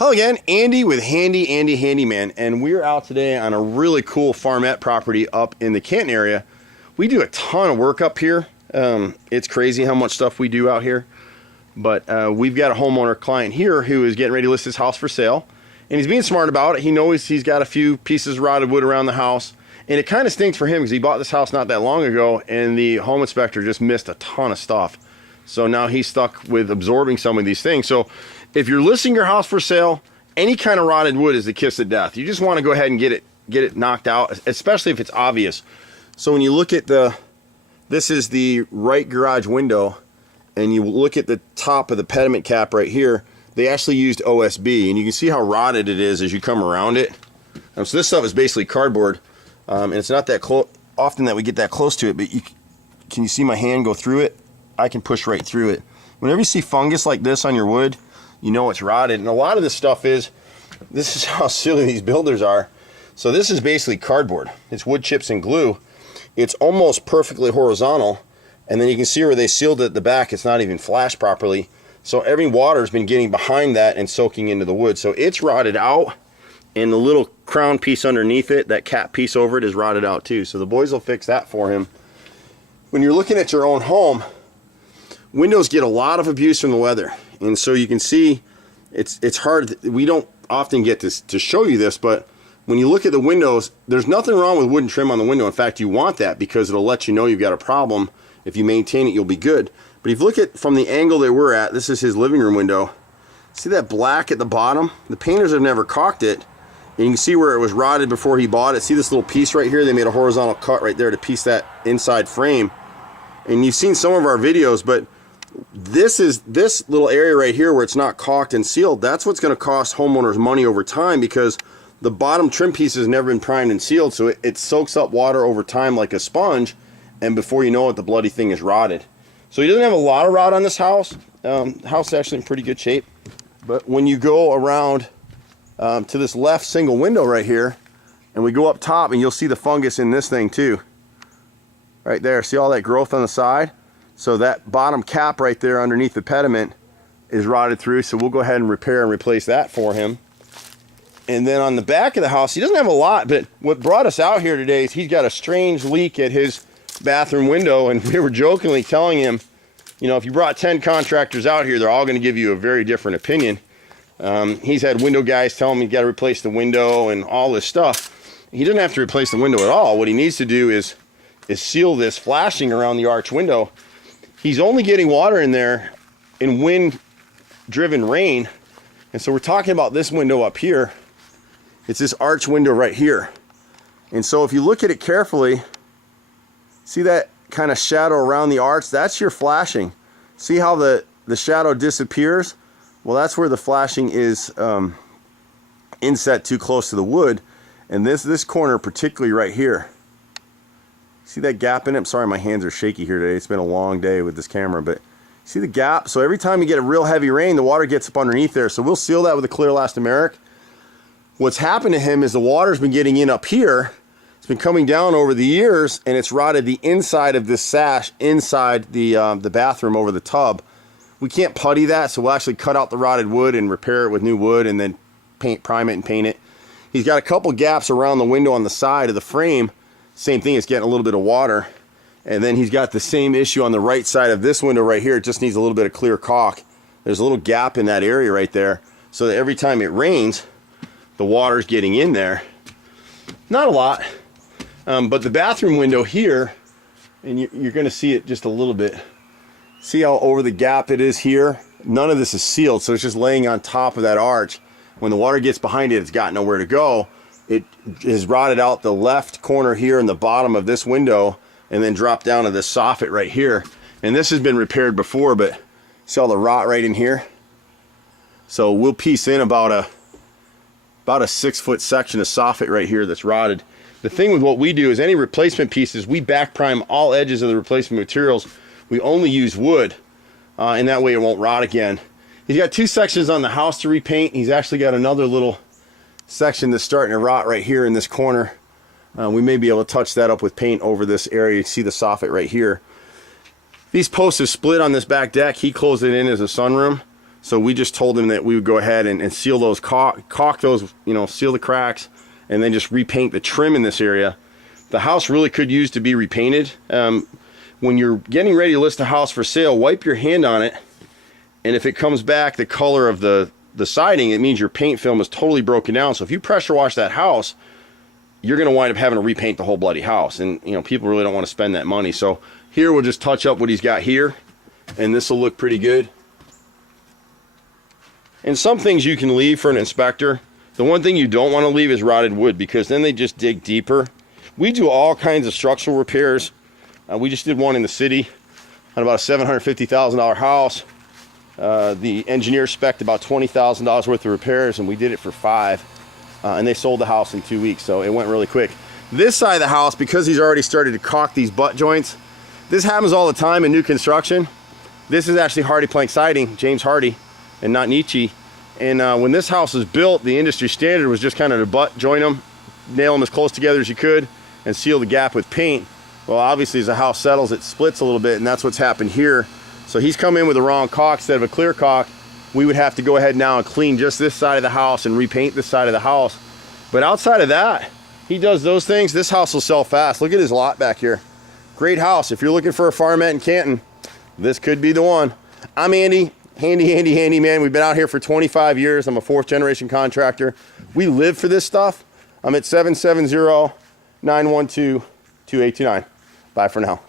Hello again, Andy with Handy Andy Handyman, and we're out today on a really cool farmette property up in the Canton area. We do a ton of work up here. It's crazy how much stuff we do out here, but we've got a homeowner client here who is getting ready to list his house for sale, and he's being smart about it. He knows he's got a few pieces of rotted wood around the house, and it kind of stinks for him because he bought this house not that long ago, and the home inspector just missed a ton of stuff. So now he's stuck with absorbing some of these things. So if you're listing your house for sale, any kind of rotted wood is the kiss of death. You just want to go ahead and get it knocked out, especially if it's obvious. So when you look at this is the right garage window, and you look at the top of the pediment cap right here, they actually used OSB, and you can see how rotted it is as you come around it. So this stuff is basically cardboard, and it's not that often that we get that close to it, but can you see my hand go through it? I can push right through it. Whenever you see fungus like this on your wood, you know it's rotted. And a lot of this stuff this is how silly these builders are. So this is basically cardboard. It's wood chips and glue. It's almost perfectly horizontal, and then you can see where they sealed it at the back. It's not even flashed properly. So every water has been getting behind that and soaking into the wood. So it's rotted out, and the little crown piece underneath it, that cap piece over it, is rotted out too. So the boys will fix that for him. When you're looking at your own home, windows get a lot of abuse from the weather, and so you can see it's hard. We don't often get to show you this, but when you look at the windows, there's nothing wrong with wooden trim on the window. In fact, you want that because it'll let you know you've got a problem. If you maintain it, you'll be good. But if you look at from the angle that we're at, this is his living room window. See that black at the bottom? The painters have never caulked it, and you can see where it was rotted before he bought it. See this little piece right here? They made a horizontal cut right there to piece that inside frame. And you've seen some of our videos, but this little area right here where it's not caulked and sealed, that's what's going to cost homeowners money over time, because the bottom trim piece has never been primed and sealed, so it soaks up water over time like a sponge, and before you know it, the bloody thing is rotted. So he doesn't have a lot of rot on this house. House is actually in pretty good shape, but when you go around to this left single window right here, and we go up top, and you'll see the fungus in this thing too. Right there, see all that growth on the side? So that bottom cap right there underneath the pediment is rotted through, so we'll go ahead and repair and replace that for him. And then on the back of the house, he doesn't have a lot, but what brought us out here today is he's got a strange leak at his bathroom window, and we were jokingly telling him, you know, if you brought 10 contractors out here, they're all going to give you a very different opinion. He's had window guys tell him you got to replace the window and all this stuff. He doesn't have to replace the window at all. What he needs to do is seal this flashing around the arch window. He's only getting water in there in wind-driven rain, and so we're talking about this window up here. It's this arch window right here. And so if you look at it carefully, see that kind of shadow around the arch? That's your flashing. See how the shadow disappears? Well, that's where the flashing is inset too close to the wood. And this corner particularly right here. See that gap in it? I'm sorry, my hands are shaky here today. It's been a long day with this camera, but see the gap? So every time you get a real heavy rain, the water gets up underneath there. So we'll seal that with a clear elastomeric. What's happened to him is the water's been getting in up here. It's been coming down over the years, and it's rotted the inside of this sash inside the bathroom over the tub. We can't putty that, so we'll actually cut out the rotted wood and repair it with new wood, and then prime it and paint it. He's got a couple gaps around the window on the side of the frame. Same thing, it's getting a little bit of water. And then he's got the same issue on the right side of this window right here. It just needs a little bit of clear caulk. There's a little gap in that area right there, so that every time it rains, the water's getting in there. Not a lot, but the bathroom window here, and you're going to see it just a little bit. See how over the gap it is here? None of this is sealed, so it's just laying on top of that arch. When the water gets behind it, it's got nowhere to go. It has rotted out the left corner here in the bottom of this window, and then dropped down to this soffit right here. And this has been repaired before, but see all the rot right in here? So we'll piece in about a 6-foot section of soffit right here that's rotted. The thing with what we do is any replacement pieces, we back prime all edges of the replacement materials. We only use wood, and that way it won't rot again. He's got 2 sections on the house to repaint. He's actually got another little section that's starting to rot right here in this corner. We may be able to touch that up with paint over this area. You see the soffit right here. These posts are split on this back deck. He closed it in as a sunroom. So we just told him that we would go ahead and seal those, caulk those, you know, seal the cracks, and then just repaint the trim in this area. The house really could use to be repainted. When you're getting ready to list a house for sale, wipe your hand on it, and if it comes back the color of the siding, it means your paint film is totally broken down. So if you pressure wash that house, you're going to wind up having to repaint the whole bloody house, and you know, people really don't want to spend that money. So here we'll just touch up what he's got here, and this will look pretty good. And some things you can leave for an inspector. The one thing you don't want to leave is rotted wood, because then they just dig deeper. We do all kinds of structural repairs. We just did one in the city on about a $750,000 house. The engineer spec'd about $20,000 worth of repairs, and we did it for $5,000. And they sold the house in 2 weeks, so it went really quick. This side of the house, because he's already started to caulk these butt joints, this happens all the time in new construction. This is actually Hardy plank siding, James Hardy, and not Nietzsche. And when this house was built, the industry standard was just kind of to butt joint them, nail them as close together as you could, and seal the gap with paint. Well, obviously as the house settles, it splits a little bit, and that's what's happened here. So he's come in with the wrong caulk instead of a clear caulk. We would have to go ahead now and clean just this side of the house and repaint this side of the house. But outside of that, he does those things. This house will sell fast. Look at his lot back here. Great house. If you're looking for a farmette in Canton, this could be the one. I'm Andy, Handy Handyman. We've been out here for 25 years. I'm a 4th generation contractor. We live for this stuff. I'm at 770-912-2829. Bye for now.